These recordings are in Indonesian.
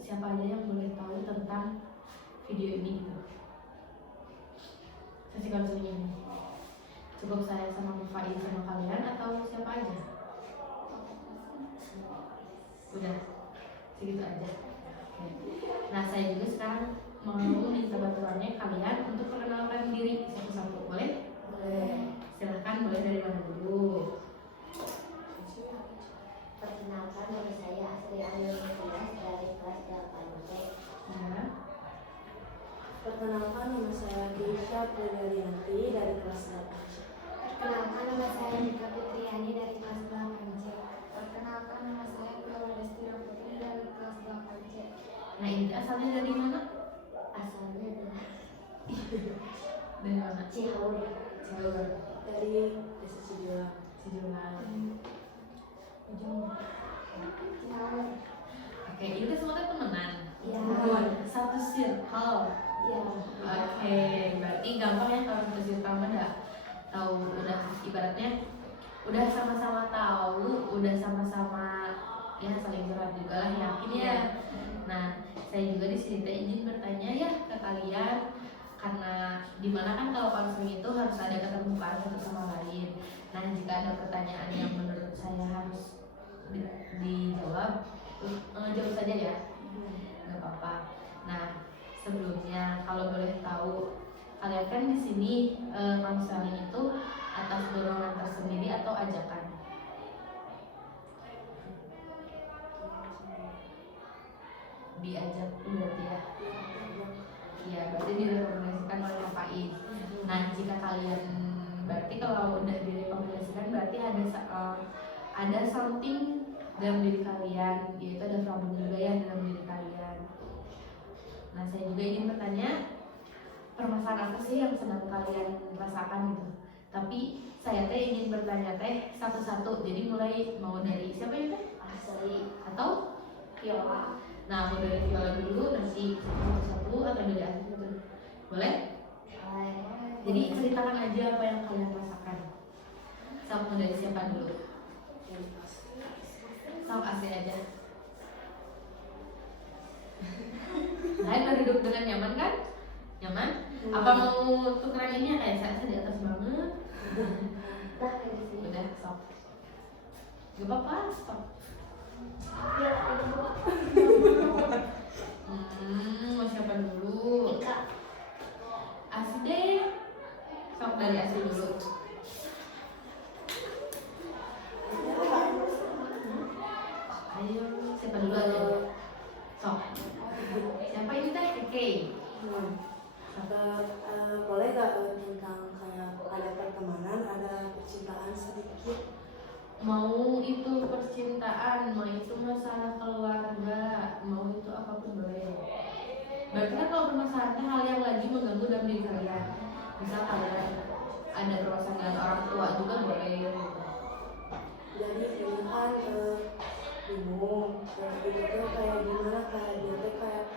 siapa aja yang boleh tahu tentang video ini gitu. Sesi konseling ini cukup saya sama Faiz sama kalian atau siapa aja? Udah segitu aja. Nah, saya juga sekarang mau minta bantuannya kalian untuk perkenalkan diri satu-satu. Boleh? Boleh. Silahkan, boleh dari mana dulu? Perkenalkan, nama saya Asri Ayuningsias dari kelas 8C. Nah, Perkenalkan, nama saya Keisha Pradarianti dari kelas 8C. Perkenalkan, nama saya Nika Fitriani dari kelas 8C. Perkenalkan, nama saya Purwa Destira Putri dari kelas 8C. nah ini asalnya dari mana? Asalnya adalah Dari mana? Cihaur. Ciaur. Dari Desa Cijulang. Cijulang. Ujung. Cihaur. Oke, ini kan semua kan temenan. Ya. Satu circle. Ya. Oke, berarti gampang ya kalau satu circle udah tahu, udah ibaratnya udah sama-sama tahu, udah sama-sama ya saling curhat juga lah, yakin ya. Nah, saya juga di sini teh izin bertanya ya ke kalian, karena dimana kan kalau konseling itu harus ada keterbukaan satu sama lain. Nah, jika ada pertanyaan yang menurut saya harus dijawab, jawab saja ya, nggak apa-apa. Nah, sebelumnya kalau boleh tahu, kalian kan di sini konseling itu atas dorongan tersendiri atau ajakan? Diajak berarti ya. Iya, berarti direkomendasikan oleh Kak Faiz. Nah, jika kalian berarti kalau udah direkomendasikan berarti ada something dalam diri kalian, yaitu ada problem juga ya dalam diri kalian. Nah, saya juga ingin bertanya, permasalahan apa sih yang sedang kalian rasakan gitu? Tapi saya teh ingin bertanya teh satu-satu. Jadi mulai mau dari siapa ya teh? Asri. Atau Viola. nah, mau dari Viola dulu, nanti satu-satu atau dari Asri satu. Boleh? Jadi ceritakan aja apa yang kalian rasakan. Mau dari siapa dulu? Sok Asri aja. Kalian udah duduk dengan nyaman kan? Nyaman? Apa mau tukeran ini ya, kayak saya di atas banget? Dah kayak di sini. Udah, sok. Gak apa-apa, stop. Ya, itu Mau siapa dulu? Ika. Asri deh. Sok dari Asri dulu. Ayo, siapa dulu aja? Sok. Siapa ini teh? Keke. Boleh gak tentang kayak ada pertemanan, ada percintaan sedikit? Mau itu percintaan, mau itu masalah keluarga, mau itu apapun boleh. Berarti kan kalau permasalahannya hal yang lagi mengganggu dalam diri kalian, misal kalian ada permasalahan dengan orang tua juga boleh. Jadi ini kan bingung, terus itu tuh kayak gimana, kayak dia tuh kayak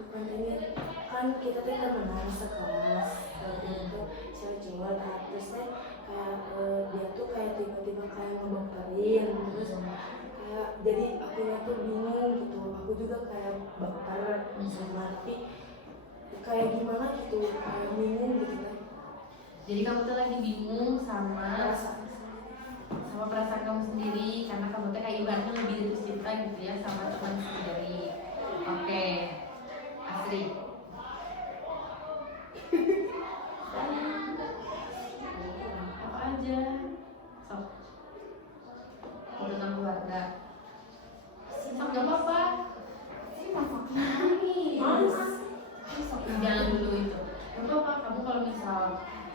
bukan ini kan kita tuh temenan sekelas, itu cewek cowok, terus teh kayak dia tuh kayak tiba-tiba kayak ngebakterin, terus kayak jadi akunya tuh bingung gitu, aku juga kayak baper sama, tapi kayak gimana gitu, kayak bingung gitu kan. Jadi kamu tuh lagi bingung sama perasaan kamu sendiri, karena kamu tuh kayak ibaratnya lebih jatuh cinta gitu ya sama teman sendiri. Oke, Asri. Apa aja? Sok. Tentang keluarga. Sok, gak apa-apa. Jangan dulu itu. Gak apa-apa. Kamu kalau misal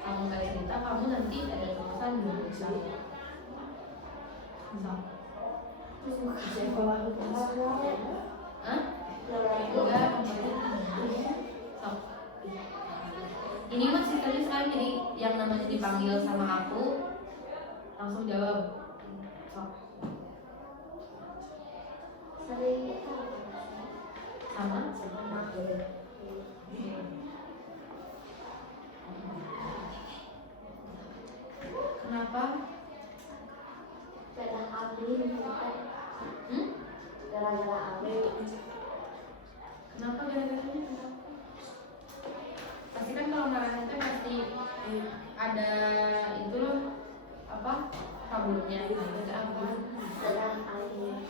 kamu gak cerita, kamu nanti ada tulisan dulu bisa. Sok. Hah? Enggak, sok. Ini masih serius kan, jadi yang namanya dipanggil sama aku langsung jawab. Sok. Sering Sama? Kenapa? pada kami gara-gara Abi. Kenapa gara-garanya? Pasti kan kalau marah itu pasti ada itu loh, apa, kabulnya gitu apa. Sedang Abi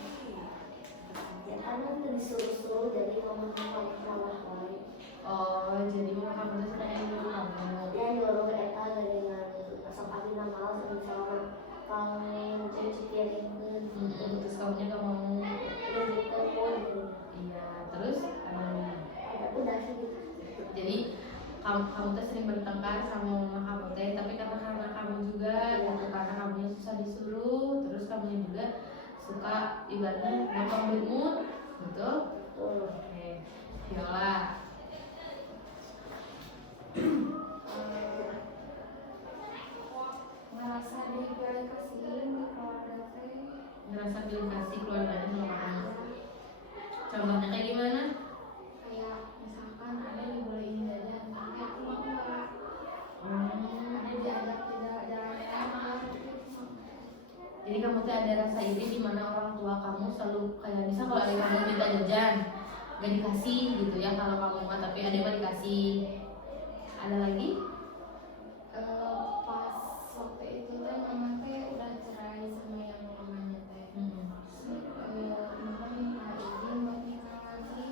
ya kan disuruh-suruh jadi ngomong-ngomong baik. Oh, jadi mama kamu tuh sedang nyuruh kamu. Dia nyuruh Eta dengan asal Abi nama sama kalau cuci piring Terus kamunya gak mau. dan ditelepon. Iya, terus Udah sih gitu. jadi kamu tuh sering bertengkar sama mama kamu teh, tapi karena kamu juga gitu, karena kamunya susah disuruh, terus kamunya juga suka ibaratnya gampang bermood, betul? Oke, Viola. Ngerasa dikasihin di keluarga teh. Ngerasa dikasih keluarganya sama kamu. Contohnya kayak gimana? Kayak misalkan ada dibolehin jajan, tapi aku mau nggak. Ada diajak tidak jalan-jalan. Jadi kamu tuh ada rasa iri di mana orang tua kamu selalu kayak misal kalau ada kamu minta jajan gak dikasih gitu ya, kalau kamu nggak, tapi ada yang dikasih. Ada lagi? Pas waktu itu teh mama teh udah cerai sama yang mamanya teh. Mama minta izin buat nikah lagi.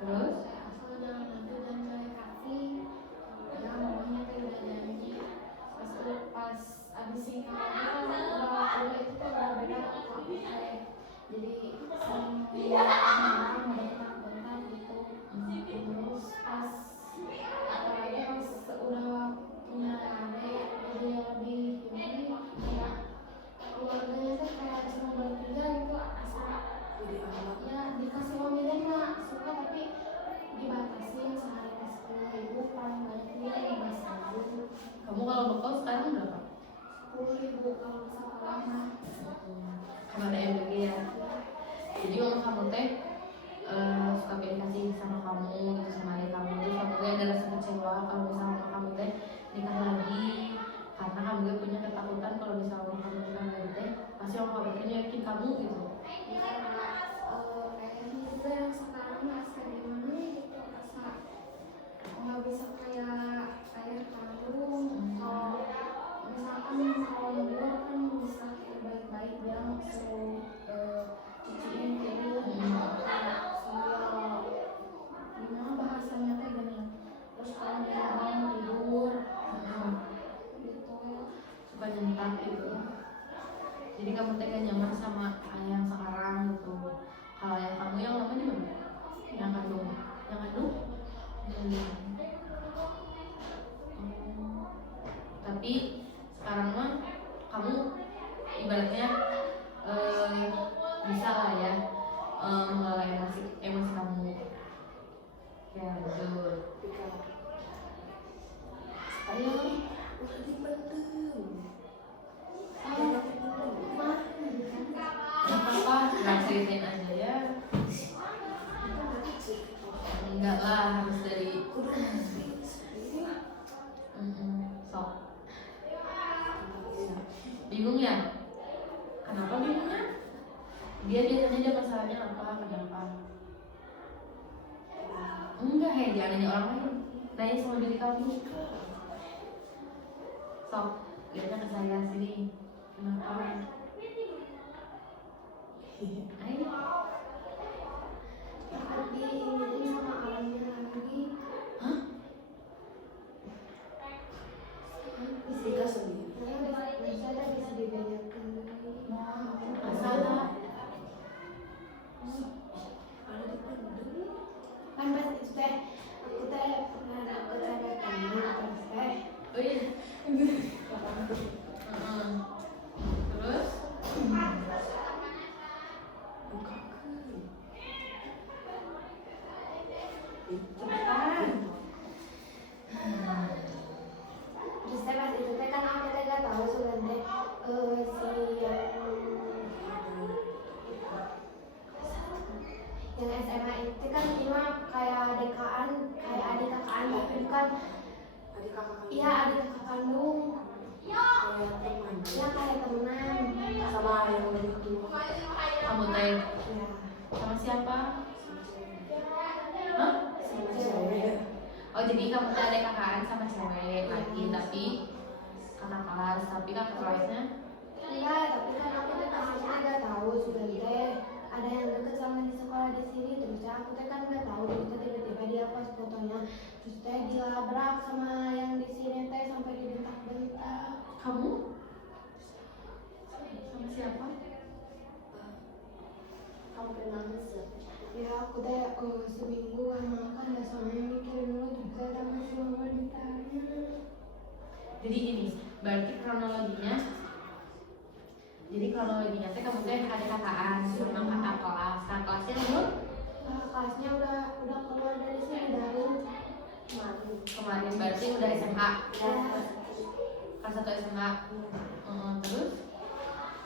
Terus? Asal jangan nanti dan saya kasih. Ya mamanya teh udah janji. Pas abis nikah lagi kan udah itu tuh udah beda sama aku teh. Jadi sering mama mau bentar-bentar gitu. Terus pas apalagi pas udah punya adik, jadi lebih gimana ya, keluarganya tuh kayak semua bertiga gitu, asal ya dikasih uang jajan mah suka, tapi dibatasin sehari ke 10.000, paling banyak dia 15.000. Kamu kalau bekal sekarang berapa? 10.000 kalau sekolah mah. Kamu ada MBG ya? Jadi mama kamu teh suka pilih kasih sama kamu gitu, sama adik kamu, terus kamu gak ada rasa kecewa kalau misalnya mama kamu teh nikah lagi, karena kamu gak punya ketakutan kalau misalnya mama kamu nikah lagi teh pasti mama kamu teh yakin kamu gitu. Ya kayaknya juga yang sekarang rasa gimana gitu, rasa nggak bisa kayak kalung. Kalau misalkan kalau luar kan bisa kayak baik-baik bilang suruh cuciin piring kayak sambil gimana bahasanya teh gini, terus kalau di dalam tidur gitu. Suka nyentak gitu. Jadi kamu teh gak nyaman sama yang sekarang gitu. Kalau yang kamu yang lama di mana? Yang kandung. Tapi sekarang mah kamu ibaratnya bisa lah ya mengelola emosi kamu. Ya betul. Ayo. Apa? Nggak ceritain aja ya. Enggak lah, harus dari sok. Bingung ya? Kenapa bingungnya? Dia biasanya ada masalahnya apa? Kenapa? Enggak, jangan nanya orang lain. Nanya sama diri kamu. Sok, lihatnya ke saya sini. Kenapa? Ayo. Diingetin sama alamnya lagi. Hah? Bisa sendiri. Misalnya bisa dibedakan. Masalah. Kan pas itu teh aku teh pernah dapet ada kamu terus teh. Oh iya. Terus? Cepetan. Terus teh pas itu teh kan aku teh gak tahu sebenarnya si yang SMA itu kan cuma kayak adik kakak bukan. Adik kakak kandung. Iya, adik kakak kandung. Kayak teman. Ya kayak temenan. Sama yang lebih tua. Kamu teh Ya. sama sama siapa? sama cewek. Hah? Sama cewek. Oh jadi kamu tuh ada kakak sama cewek lagi tapi kakak kelas tapi kakak kelasnya Enggak, tapi kan aku tuh kasihnya nggak tahu sebenarnya ada yang deket sama di sekolah di sini, terus aku tuh kan nggak tahu, terus teh tiba-tiba dia pas fotonya, terus teh dilabrak sama yang di sini teh sampai dibentak-bentak. kamu sama siapa? Kamu kenal siapa? Ya aku teh seminggu gak makan, gak soalnya mikirin dulu, terus teh sama si mama ditanya. Jadi ini berarti kronologinya teh kamu teh ada kakaan sama kakak kelasnya belum Kelasnya udah keluar dari sini dari kemarin berarti udah SMA Ya. kelas 1 SMA. Terus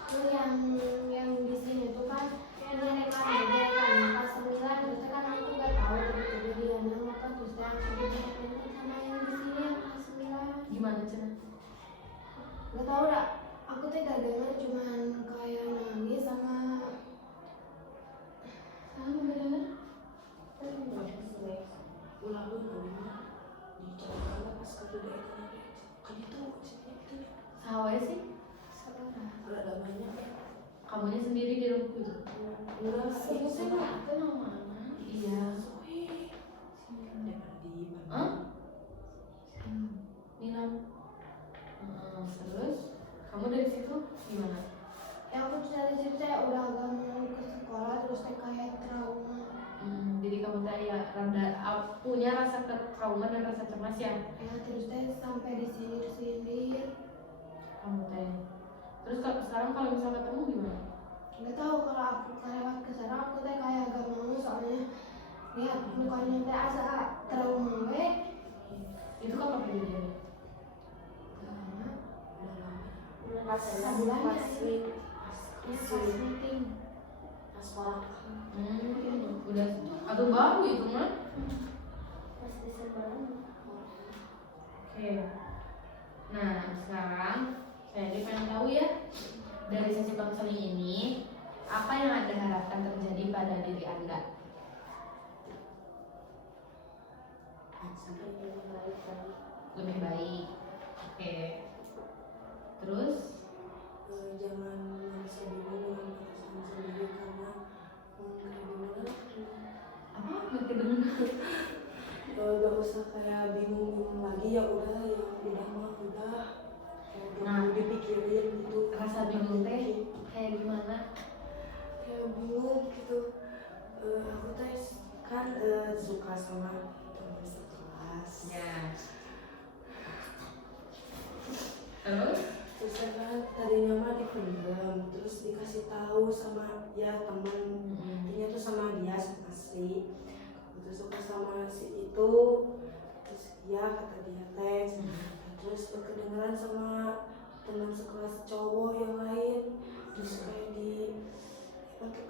Terus yang di sini tuh kan ini rekan dia kan kelas 9, terus kan aku gak tahu tiba-tiba dia nengok kan, terus teh aku dibentak sama yang di sini yang kelas 9. gimana cina? Gak tau dah, aku tuh gak denger, cuman kayak nangis sama gak denger. Ulang lu namanya dicoba pas ke budaya kan itu maksudnya itu Sawai sih udah namanya kamunya sendiri di rumah itu. enggak Sebutnya gak kenal mana. Iya. Hah? Nina. Terus kamu dari situ gimana? Ya aku dari situ saya udah gak mau ke sekolah, terus saya kayak trauma. Jadi kamu teh ya punya rasa trauma dan rasa cemas ya Ya terus saya sampai disindir-sindir. kamu teh. Terus sekarang kalau misalnya ketemu gimana? Nggak tahu, kalau aku lewat ke sana aku teh kayak gak mau, soalnya lihat mukanya teh asa trauma we. Itu kapan kejadiannya? pas Sebulan ya pas sih. pas Meeting. pas sekolah Udah atau baru itu mah? pas Desember. Oke. Nah sekarang saya jadi pengen tahu ya dari sesi konseling ini apa yang Anda harapkan terjadi pada diri Anda? Lebih baik. Oke. Terus Jangan merasa bingung dengan perasaan sendiri karena apa? Ngerti bener? gak usah kayak bingung lagi, ya udah mah udah Nah, dipikirin gitu. Rasa bingung teh kayak gimana? Kayak bingung gitu. Aku teh kan suka sama teman sekelas. Ya. Terus? Terus kan tadinya mah dipendam, terus dikasih tahu sama ya teman, intinya tuh sama dia sama si, aku tuh suka sama si itu, terus ya kata dia teh, terus kedengeran sama teman sekelas cowok yang lain, terus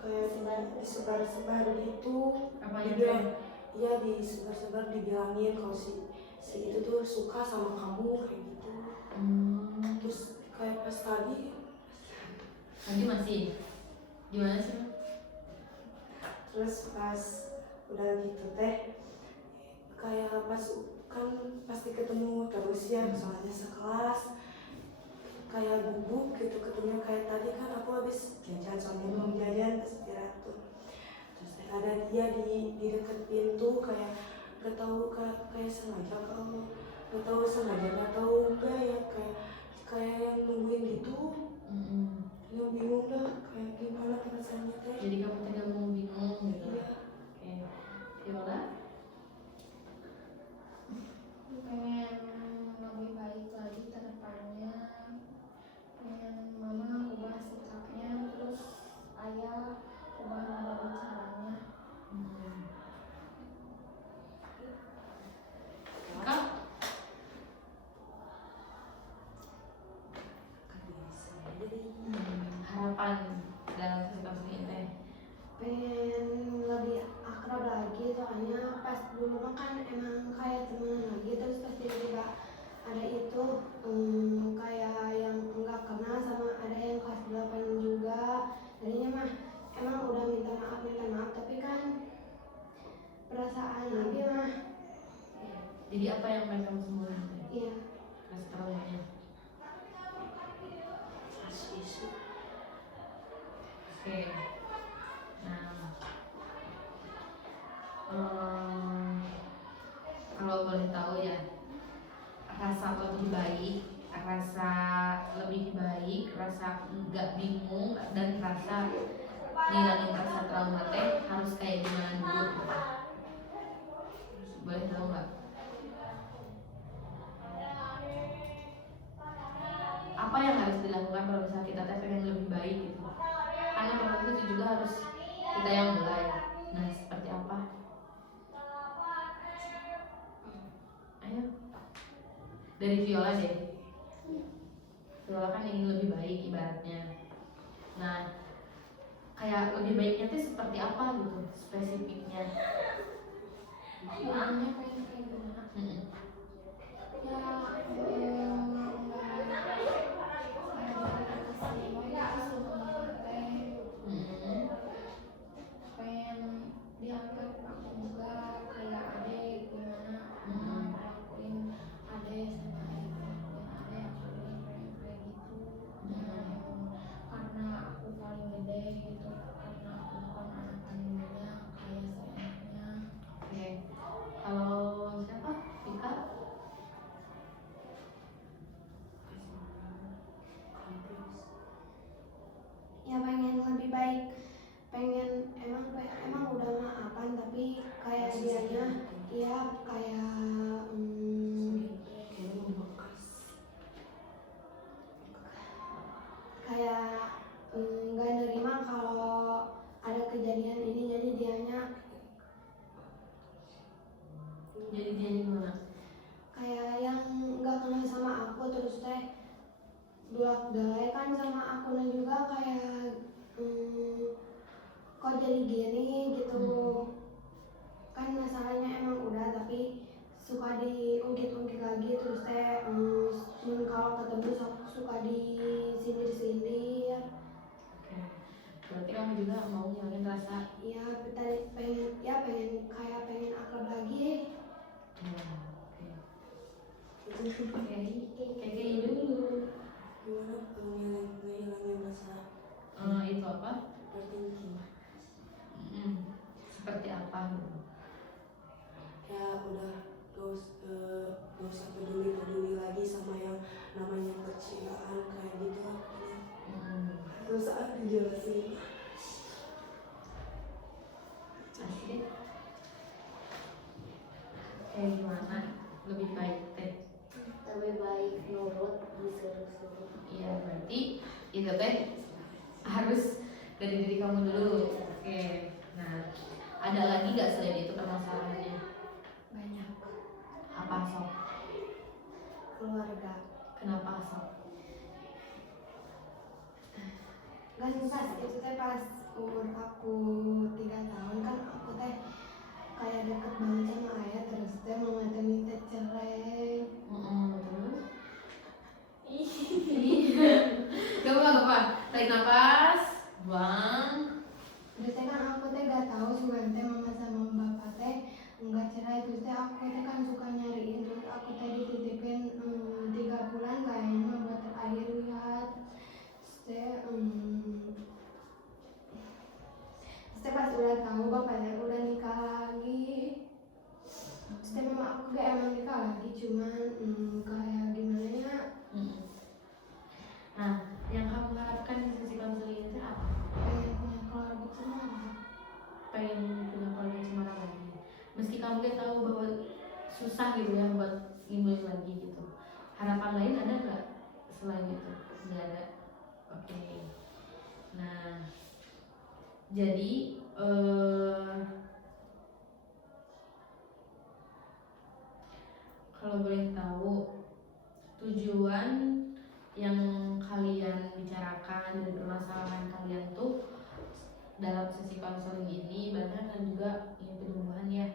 kayak disebar-sebar gitu, Apa dibilang, iya disebar-sebar dibilangin kalau si itu tuh suka sama kamu kayak gitu. Terus kayak pas tadi masih gimana sih? terus pas udah gitu teh kayak pas kan pasti ketemu terus ya, soalnya sekelas kayak bubuk gitu ketemu. Kayak tadi kan aku habis jajan soalnya belum jajan ke Sepiratu, terus ada dia di dekat pintu kayak gak tahu kayak sengaja, kalau gak tahu sengaja gak tahu enggak ya, kayak yang nungguin gitu. Yang bingung dah kayak gimana perasaannya teh. Jadi kamu tidak mau bingung gitu. Iya. Oke. Viola? Pengen lebih baik lagi ke depannya, pengen mama ubah sikapnya, terus ayah ubah nada bicaranya. Kak? Harapan dalam situasi ini teh? Pengen lebih akrab lagi, soalnya pas dulu mah kan emang kayak temenan lagi, terus pas tiba-tiba ada itu kayak yang enggak kenal sama ada yang kelas 8 juga. Tadinya mah emang udah minta maaf, tapi boleh tahu ya, rasa lebih baik, rasa lebih baik, rasa nggak bingung, dan rasa ngilangin rasa trauma teh harus kayak gimana dulu? Boleh tahu nggak? Apa yang harus dilakukan kalau misalnya kita teh pengen lebih baik gitu? Karena proses itu juga harus kita yang mulai. Nah, seperti apa? Ayo, dari Viola deh. Viola kan ingin lebih baik ibaratnya. Nah, kayak lebih baiknya tuh seperti apa gitu spesifiknya? Jadinya pengen kayak gimana? Mm-mm. Ya Mm-mm. pengen dianggap aku juga kayak adik, gimana ngelakuin adik sama adik yang sudah kayak gitu. Karena aku paling gede gitu, karena aku bukan anak kandungnya kayak seenaknya. Oke. Kalau siapa? Vika? Ya pengen lebih baik, pengen emang udah maafan tapi kayak dianya ya kayak kayak nggak nerima kalau ada kejadian ini, jadi dianya Jadi dia gimana? kayak yang nggak kenal sama aku terus teh belak-belakan kan sama aku, dan juga kayak kok jadi gini gitu. Kan masalahnya emang udah tapi suka diungkit-ungkit lagi, terus teh kalau ketemu suka disindir-sindir. Oke. Berarti kamu juga mau ngilangin rasa. Ya pengen pengen akrab lagi. Oke. Kayak dulu. Gimana ngilangin rasa Itu apa? overthinking? Seperti apa? Ya udah gak usah peduli lagi sama yang namanya percintaan kayak gitu. Terus saat dijelasin Asik. Kayak gimana? Lebih baik teh. lebih baik nurut disuruh-suruh. Iya, berarti itu teh harus dari diri kamu dulu. Oke. Nah, ada lagi nggak selain itu permasalahannya? Banyak. Apa sok? Keluarga. Kenapa sok? Gak susah itu teh pas umur aku 3 tahun kan aku teh kayak deket banget sama ayah, terus teh mama teh minta cerai. Terus? Iya. Gak apa-apa. Tarik nafas, buang. Terus teh kan aku teh gak tahu cuman teh mama sama bapak teh enggak cerai, terus teh aku teh kan suka nyariin, terus aku teh dititipin 3 bulan kayaknya buat terakhir lihat. Terus teh pas udah tahu bapaknya udah nikah lagi. Terus teh memang aku gak emang nikah lagi, cuman kayak gimana ya. Nah, yang kamu harapkan di sesi konseling itu apa? Pengen punya keluarga semua. Pengen punya keluarga cemara lagi. Meski kamu gak tahu bahwa susah gitu ya buat ngimulin lagi gitu. Harapan lain ada nggak selain itu? Nggak ada. Oke. Nah, jadi kalau boleh tahu tujuan yang kalian bicarakan dari permasalahan kalian tuh dalam sesi konseling ini, ibaratnya kan juga ingin penyembuhan ya.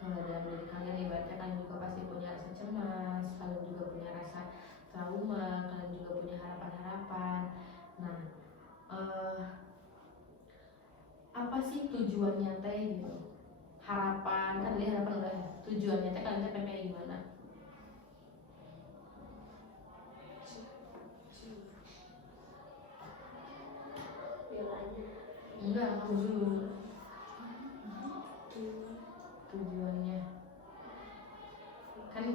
Kalau dalam diri kalian ibaratnya kan juga pasti punya rasa cemas, kalian juga punya rasa trauma, kalian juga punya harapan-harapan. Nah, apa sih tujuannya teh gitu? Harapan kan dia harapan udah ya. Tujuannya teh kalian teh pengen kayak gimana? Enggak, kamu dulu. Tujuannya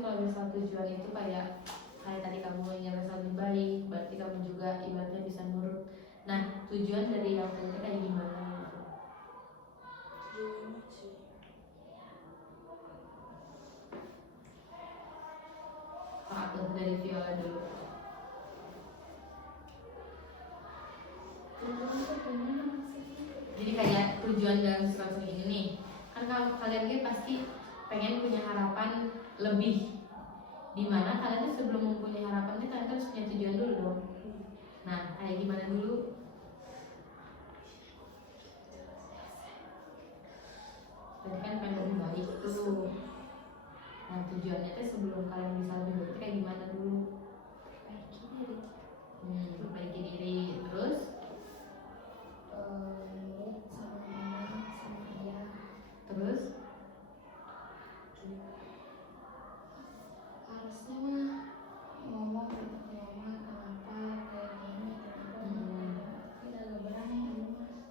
kalau misal tujuan itu kayak tadi kamu ingin rasa lebih baik, berarti kamu juga ibaratnya bisa nurut. Nah, tujuan dari yang tadi kayak gimana gitu? Gimana sih? Atau dari Viola dulu. Tujuan tuh gimana maksudnya? Jadi kayak tujuan dalam konseling ini nih, kan kalau kalian kan pasti pengen punya harapan lebih, dimana kalian tuh sebelum mempunyai harapan itu kalian harus punya tujuan dulu dong. Nah, kayak gimana dulu? Tadi kan pengen lebih baik tuh. Nah, tujuannya tuh sebelum kalian bisa lebih baik itu kayak gimana dulu? Perbaiki diri. Terus Nurut sama mama sama ayah. terus Harusnya mah ngomong gitu ke mama kenapa kayak gini kenapa tapi udah gak berani dulu mah.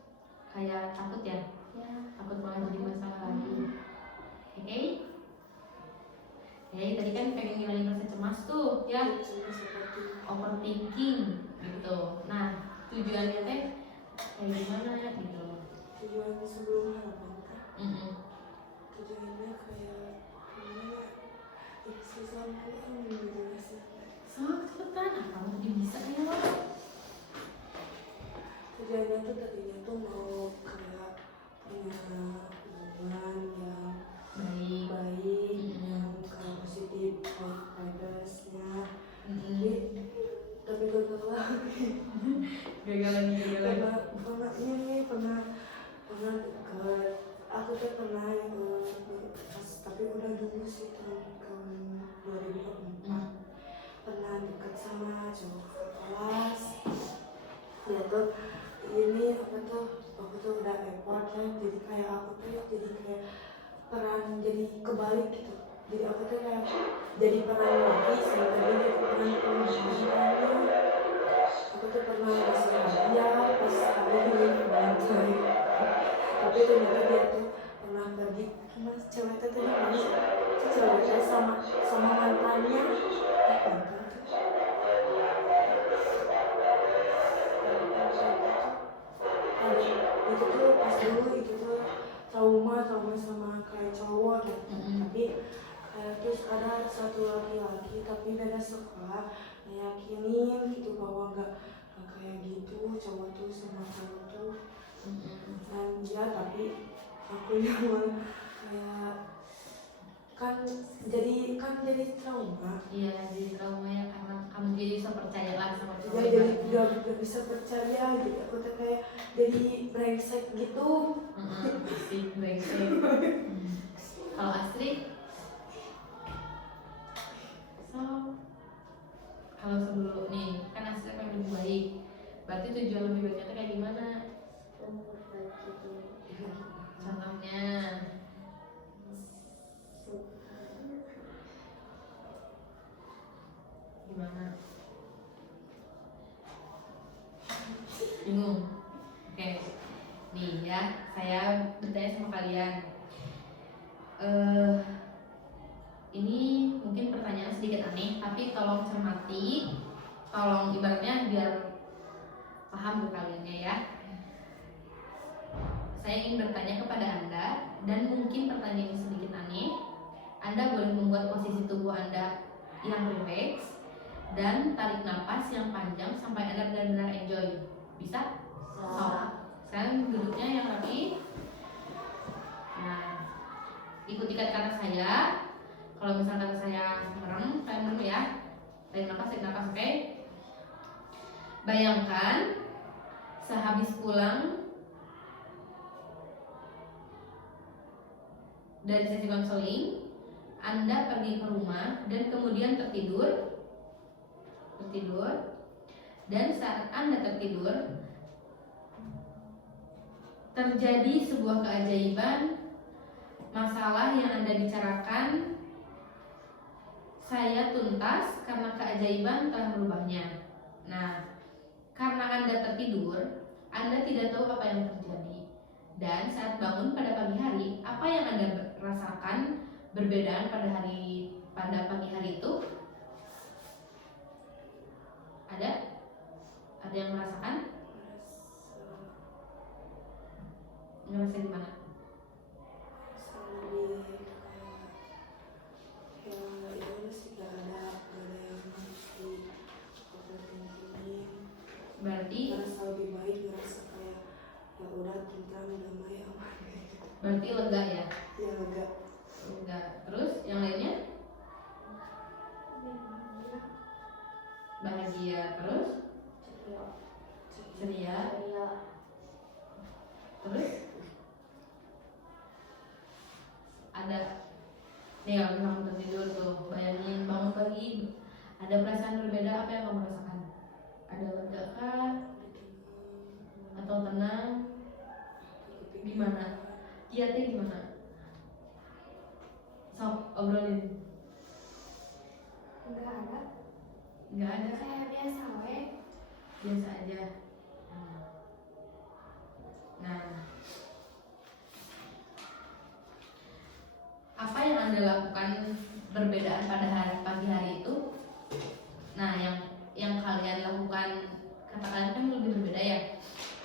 kayak takut ya? Ya Takut malah jadi masalah lagi. Oke? Ya, tadi kan pengen ngilangin rasa cemas tuh, ya. Cuma seperti Overthinking gitu. Nah, tujuannya teh kayak gimana ya gitu. tujuan sebelum harapan kan. Mm-mm. Tujuannya kayak gimana? Susah banget menjelaskan. Sok cepetan, ah, kamu jadi bisa ya lo. Tujuannya tuh tadinya tuh mau kayak punya hubungan yang Baik. baik, yang kayak positif vibes-nya. Tapi gagal lagi. Gagal lagi. Pernah dekat. Aku tuh pernah pas tapi udah dulu sih tahun 2004 pernah dekat sama cowok kelas. Dia tuh ini aku tuh udah effort ya, jadi kayak aku tuh jadi kayak peran jadi kebalik gitu. Jadi aku tuh kayak jadi peran laki, saya tadi jadi peran perempuan. Aku tuh pernah ngasih hadiah pas aku peran saya. Tapi ternyata dia tuh pernah pergi sama cewek itu tadi mas, ceweknya sama mantannya. Mantan tuh. Itu tuh pas dulu itu tuh trauma sama kayak cowok gitu. Tapi terus ada satu laki-laki tapi beda sekolah ngeyakinin gitu bahwa nggak kayak gitu cowok tuh sama cowok tuh. Dan dia tapi aku yang kayak kan jadi trauma. Iya, jadi trauma ya karena kamu jadi bisa percaya lah sama Ya cowok. jadi udah bisa percaya jadi aku tuh kayak jadi brengsek gitu. Pasti brengsek. Kalau Astrid, kalau sebelum nih kan Astrid pengen lebih baik, berarti tujuan lebih baiknya tuh kayak gimana? memperbaiki diri. Contohnya gimana? Bingung? Oke, nih ya saya bertanya sama kalian. Ini mungkin pertanyaan sedikit aneh, tapi tolong cermati, tolong ibaratnya biar paham tuh kaliannya ya. Saya ingin bertanya kepada Anda, dan mungkin pertanyaan ini sedikit aneh. Anda boleh membuat posisi tubuh Anda yang relax dan tarik nafas yang panjang sampai Anda benar-benar enjoy. Bisa? So, sekarang duduknya yang rapi. Nah, ikuti kata-kata saya. Kalau misalkan saya merem, kalian merem ya. Tarik nafas, oke? Bayangkan sehabis pulang dari sesi konseling, Anda pergi ke rumah dan kemudian tertidur, dan saat Anda tertidur terjadi sebuah keajaiban. Masalah yang Anda bicarakan saya tuntas karena keajaiban telah merubahnya. Nah, karena Anda tertidur, Anda tidak tahu apa yang terjadi. Dan saat bangun pada pagi hari, apa yang Anda rasakan berbeda pada hari pada pagi hari itu? Ada? Ada yang merasakan? Ngerasa gimana? lebih kayak ya itu sih gak ada yang harus di overthinking. Berarti Ngerasa lebih baik, ngerasa kayak ya udah tentram damai aman. berarti lega ya? Ya lega. Lega. Terus yang lainnya? Bahagia. Terus? Ceria. Terus? Ada nih kalau misalnya udah tidur tuh, bayangin bangun pagi ada perasaan berbeda, apa yang kamu rasakan? Ada lega kah? Atau tenang? Gimana? Kiatnya gimana? Sok obrolin. Enggak ada. Nggak ada, Kayak biasa we. biasa aja. Nah, apa yang Anda lakukan berbedaan pada pagi hari itu? Nah, yang kalian lakukan, kata kalian kan lebih berbeda ya.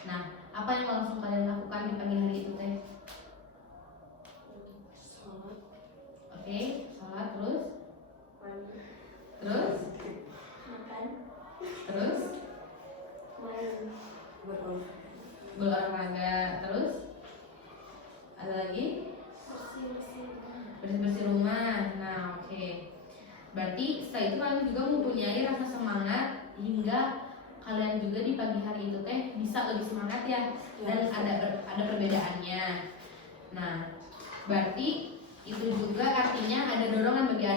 Nah, apa yang langsung kalian lakukan di pagi hari itu teh? Sholat. Oke, sholat terus, terus, Makan. terus Main. berolahraga, terus ada lagi Bersih-bersih. bersih-bersih rumah. Nah, oke. Berarti setelah itu kalian juga mempunyai rasa semangat hingga kalian juga di pagi hari itu teh bisa lebih semangat ya. Dan ada perbedaannya. Nah, berarti itu juga artinya ada dorongan bagi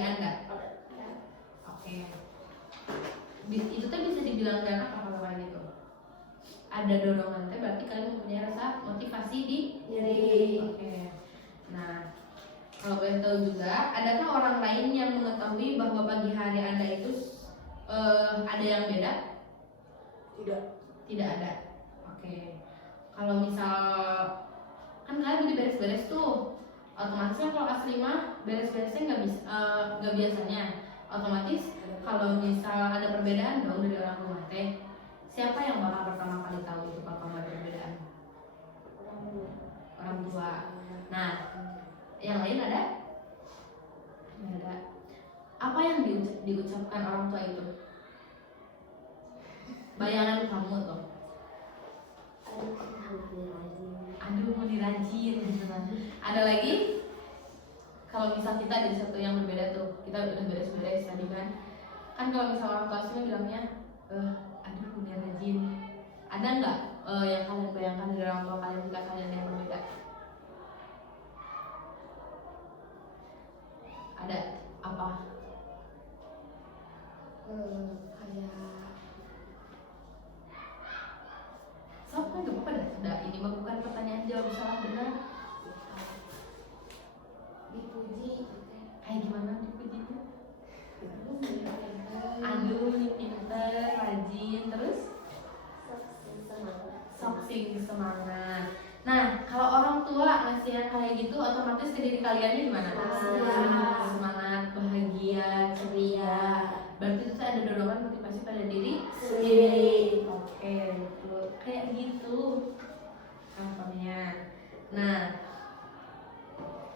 Anda. Oke. Itu tuh bisa dibilang dan apa kalau kayak gitu? Ada dorongan teh berarti kalian mempunyai rasa motivasi di Diri. Oke. Nah, kalau boleh tahu juga, adakah orang lain yang mengetahui bahwa pagi hari Anda itu ada yang beda? Tidak. Tidak ada. Oke. Kalau misal kan kalian jadi beres-beres tuh, otomatisnya kalau asli mah beres-beresnya nggak biasanya. Otomatis kalau misal ada perbedaan dong dari orang rumah teh, siapa yang bakal pertama kali tahu itu kalau kamu ada perbedaan? Orang tua. Nah, yang lain ada? Nggak ada. Apa yang diucapkan orang tua itu? Bayangan kamu tuh. Aduh, mau dirajin. Ada lagi? Kalau misal kita ada satu yang berbeda tuh, kita udah beres-beres tadi kan. Kan kalau misal orang tua sih bilangnya, aduh, mau dirajin. Ada nggak yang kalian bayangkan dari orang tua kalian jika kalian yang berbeda? Ada apa? Kayak Sok kan gak apa-apa dah. Ini mah bukan pertanyaan jawab salah benar. dipuji. Kayak gimana dipujinya? Aduh, pinter. Aduh, ini pinter, rajin, terus sok sing semangat. Nah, kalau orang tua ngasih kayak gitu, otomatis ke diri kaliannya gimana? Bahagia. Semangat, bahagia, ceria. Berarti itu ada dorongan motivasi pada diri Sendiri. Oke, betul. Kayak gitu contohnya. Nah,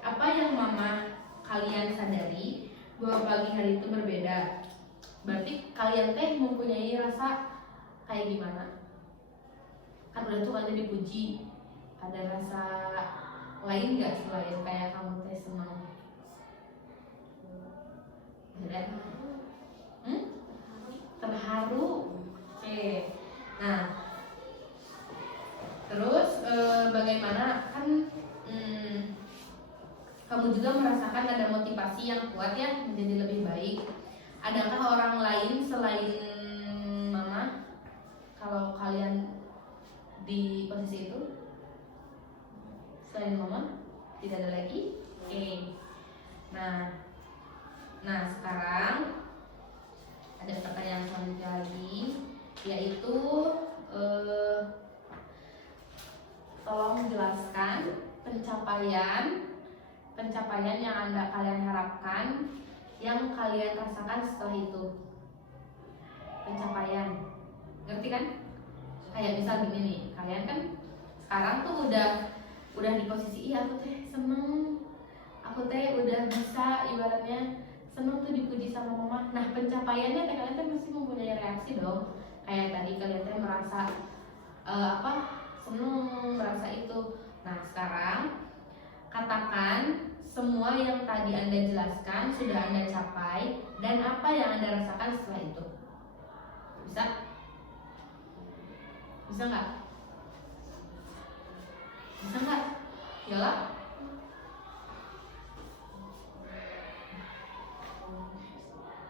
apa yang mama kalian sadari bahwa pagi hari itu berbeda? Berarti kalian teh mempunyai rasa kayak gimana? Kan udah tuh kalian dipuji, ada rasa lain nggak selain kayak kamu teh senang? Ada? Terharu. Oke. Nah, terus bagaimana kan kamu juga merasakan ada motivasi yang kuat ya menjadi lebih baik. Adakah orang lain selain mama kalau kalian di posisi itu? Selain mama tidak ada lagi? Oke. Nah sekarang ada pertanyaan selanjutnya lagi, yaitu tolong jelaskan pencapaian yang kalian harapkan yang kalian rasakan setelah itu? Pencapaian, ngerti kan? Kayak misal gini nih, kalian kan sekarang tuh udah di posisi iya aku teh seneng, aku teh udah bisa, ibaratnya seneng tuh dipuji sama mama. Nah pencapaiannya teh kalian teh mesti mempunyai reaksi dong. Kayak tadi kalian teh merasa seneng, merasa itu. Nah sekarang katakan semua yang tadi Anda jelaskan sudah Anda capai dan apa yang Anda rasakan setelah itu. Bisa? Bisa nggak? Bisa nggak? Yola?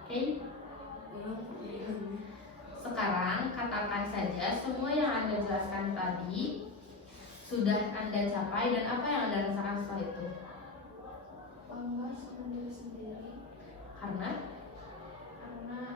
Oke. Sekarang katakan saja semua yang Anda jelaskan tadi sudah Anda capai dan apa yang Anda rasakan setelah itu. Bangga sama diri sendiri Karena udah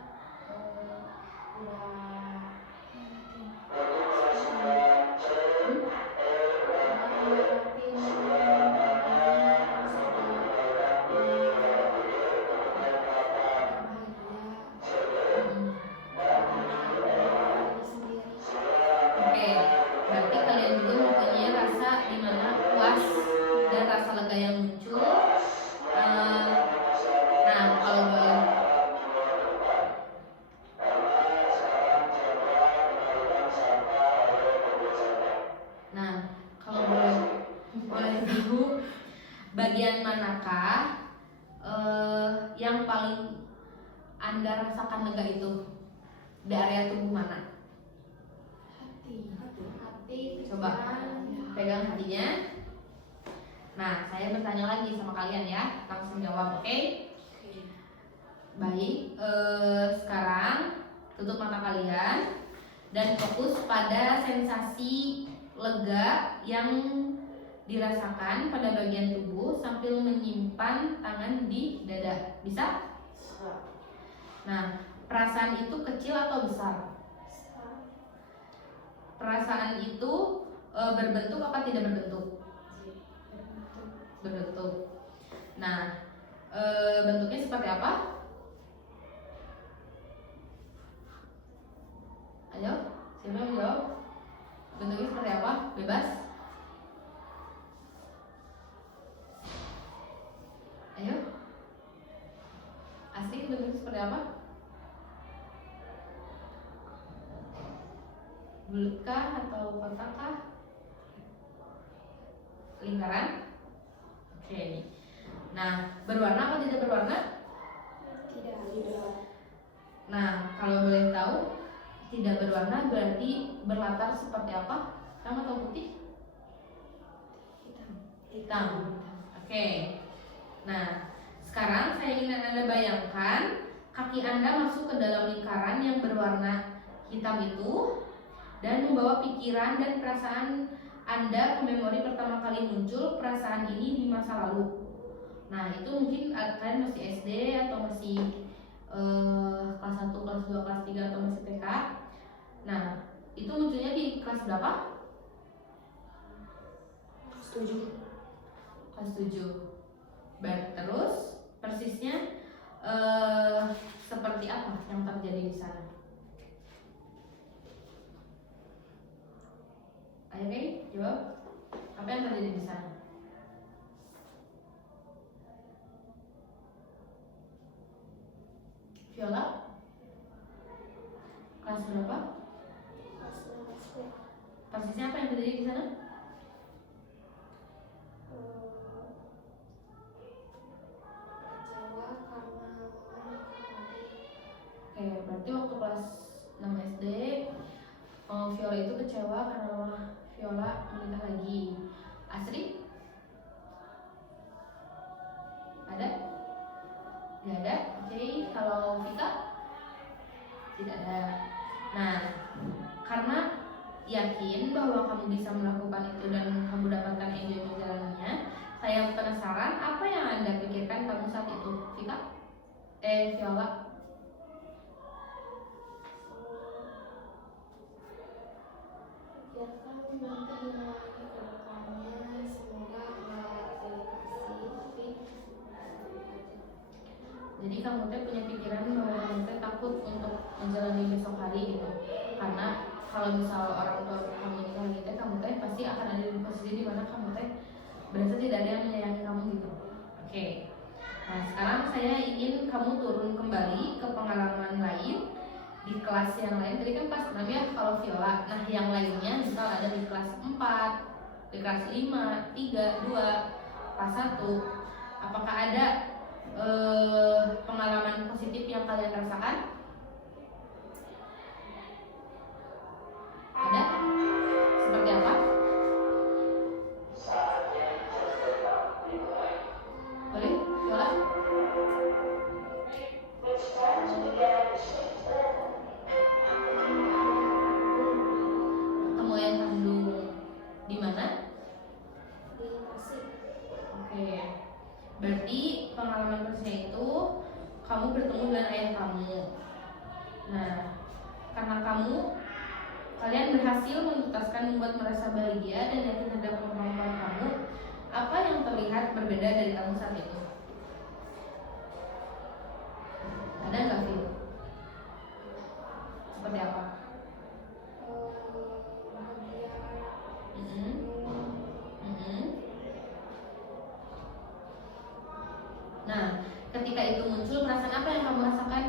Oke, berarti kalian juga mempunyai rasa dimana puas dan rasa lega yang muncul. Nah, kalau boleh, boleh tahu bagian manakah yang paling Anda rasakan lega itu? Di area tubuh mana? hati Coba pegang hatinya. Nah, saya bertanya lagi sama kalian ya, langsung jawab, oke? Baik, sekarang tutup mata kalian dan fokus pada sensasi lega yang dirasakan pada bagian tubuh sambil menyimpan tangan di dada. Bisa? Nah, perasaan itu kecil atau besar? Perasaan itu berbentuk apa tidak berbentuk? Berbentuk. Nah, bentuknya seperti apa? Ayo, siapa yang menjawab? Bentuknya seperti apa? Bebas. Ayo. Asik, bentuknya seperti apa? Buletkah atau kotakkah? Lingkaran? Oke. Nah, berwarna apa tidak berwarna? tidak. Nah, kalau boleh tahu, tidak berwarna berarti berlatar seperti apa? Hitam atau putih? Hitam. Oke. Nah, sekarang saya ingin Anda bayangkan kaki Anda masuk ke dalam lingkaran yang berwarna hitam itu dan membawa pikiran dan perasaan Anda ke memori pertama kali muncul perasaan ini di masa lalu. Nah, itu mungkin kalian masih SD atau masih kelas 1, kelas 2, kelas 3 atau masih TK. Nah, itu munculnya di kelas berapa? Kelas 7. Kelas 7. Baik, terus persisnya seperti apa yang terjadi di sana? Ayo Kay, jawab. Apa yang terjadi di sana? Viola? Kelas berapa? Persisnya apa yang terjadi di sana? Oke, berarti waktu kelas 6 SD Viola itu kecewa karena mama Viola menikah lagi. Asri? Ada? Tidak ada? Oke, kalau Vita? Tidak ada. Nah, karena yakin bahwa kamu bisa melakukan itu dan kamu dapatkan enjoy menjalannya, saya penasaran apa yang Anda pikirkan kamu saat itu, Vita? Viola? Nanti mengalami kedepannya semoga nggak delegasi tapi Jadi kamu teh punya pikiran bahwa kamu teh takut untuk menjalani besok hari gitu. Karena kalau misal orang tua kamu nikah gitu, kamu teh pasti akan ada di posisi di mana kamu teh berasa tidak ada yang menyayangi kamu gitu. Oke. Nah sekarang saya ingin kamu turun kembali ke pengalaman lain di kelas yang lain. Tadi kan pas namanya kalau viola. Nah yang lainnya misal ada di kelas 4, di kelas 5, 3, 2, kelas 1. Apakah ada pengalaman positif yang kalian rasakan? Ada? Seperti apa? Boleh? Viola? Ketemu yang kandung di mana? Di Tasik. Oke. Berarti pengalaman pertama itu kamu bertemu dengan ayah kamu. Nah, karena kalian berhasil menuntaskan membuat merasa bahagia dan yakin terhadap kemampuan kamu, apa yang terlihat berbeda dari kamu saat itu? Ada nggak Phil? Seperti apa? Bahagia. Nah, ketika itu muncul, perasaan apa yang kamu rasakan?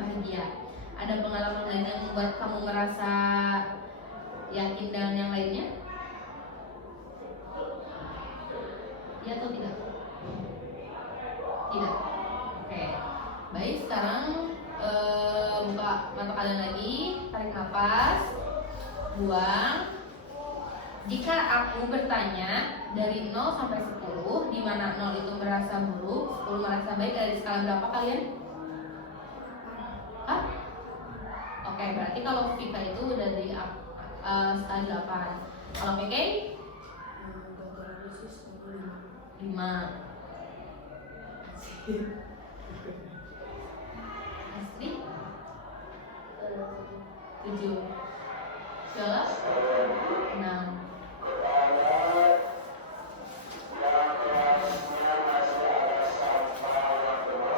Bahagia. Ada pengalaman lain yang membuat kamu merasa yakin dengan yang lainnya? Ya atau tidak? Tidak. Oke. Baik, sekarang buka mata kalian lagi, tarik nafas, buang. Jika aku bertanya dari 0 sampai 10, di mana 0 itu merasa buruk, 10 merasa baik, dari skala berapa kalian? Hah? Oke, berarti kalau Vika itu udah dari skala 8. Kalau PK? 5. Astri? 7. Viola? 6.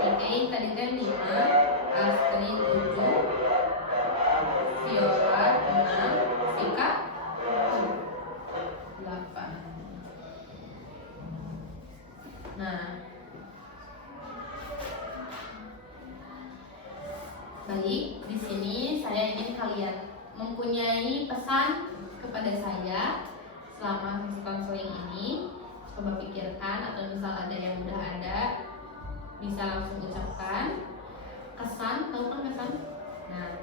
Oke, tadi kan 5, Astri 7, Viola 6, Vika 8. Nah, baik, di sini saya ingin kalian mempunyai pesan kepada saya selama sesi konseling ini. Coba pikirkan, atau misal ada yang udah ada, bisa langsung ucapkan kesan. Tahu kan kesan? Nah,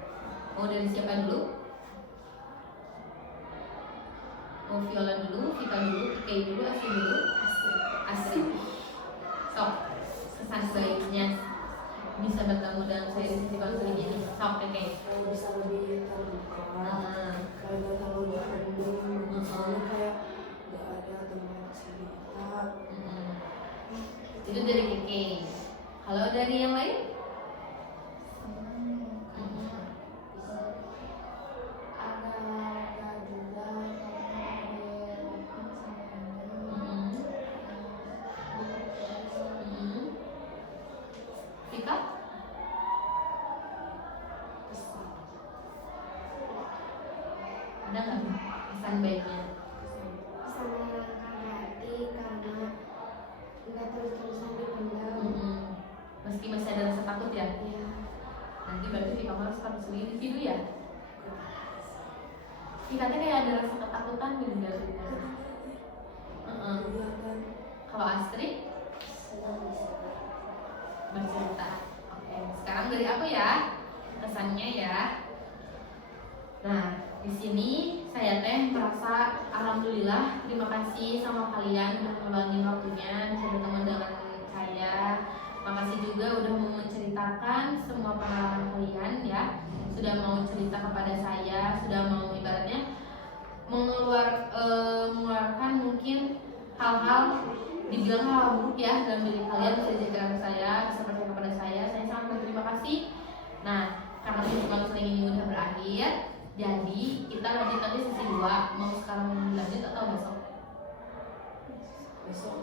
mau dari siapa dulu? Mau Viola dulu, Vika dulu, Kiki dulu, Asri dulu? Asri. Sok, kesan baiknya bisa bertemu dengan saya di sesi konseling ini. Sok, Kiki. Kalau bisa lebih terbuka, kayak gak terlalu dipendam, misalnya kayak gak ada teman cerita. Itu dari Kiki. Kalau dari yang lain? Ada juga Vika? Ada nggak pesan baiknya? bisa menenangkan hati karena nggak terus-terusan dipendam. Meski masih ada rasa takut ya? Ya, Nanti berarti Vika harus sendiri dulu ya? Vika tuh kayak ada rasa ketakutan gitu nggak sih? Kalau Astrid? Bercerita. Oke, sekarang dari aku ya kesannya ya. Nah, di sini saya teh merasa alhamdulillah, terima kasih sama kalian udah meluangin waktunya bisa bertemu dengan saya. Makasih juga udah mau menceritakan semua pengalaman kalian ya. Sudah mau cerita kepada saya, sudah mau ibaratnya mengeluarkan mungkin hal-hal, dibilang hal buruk ya dalam diri kalian, bisa ceritakan ke saya, bisa percaya kepada saya sangat berterima kasih. Nah, karena sesi konseling ini udah berakhir, jadi kita lanjut nanti sesi 2. Mau sekarang lanjut atau besok? Besok.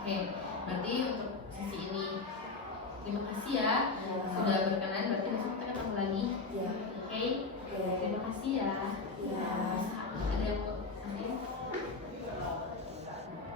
Oke, berarti untuk sesi ini terima kasih ya sudah berkenan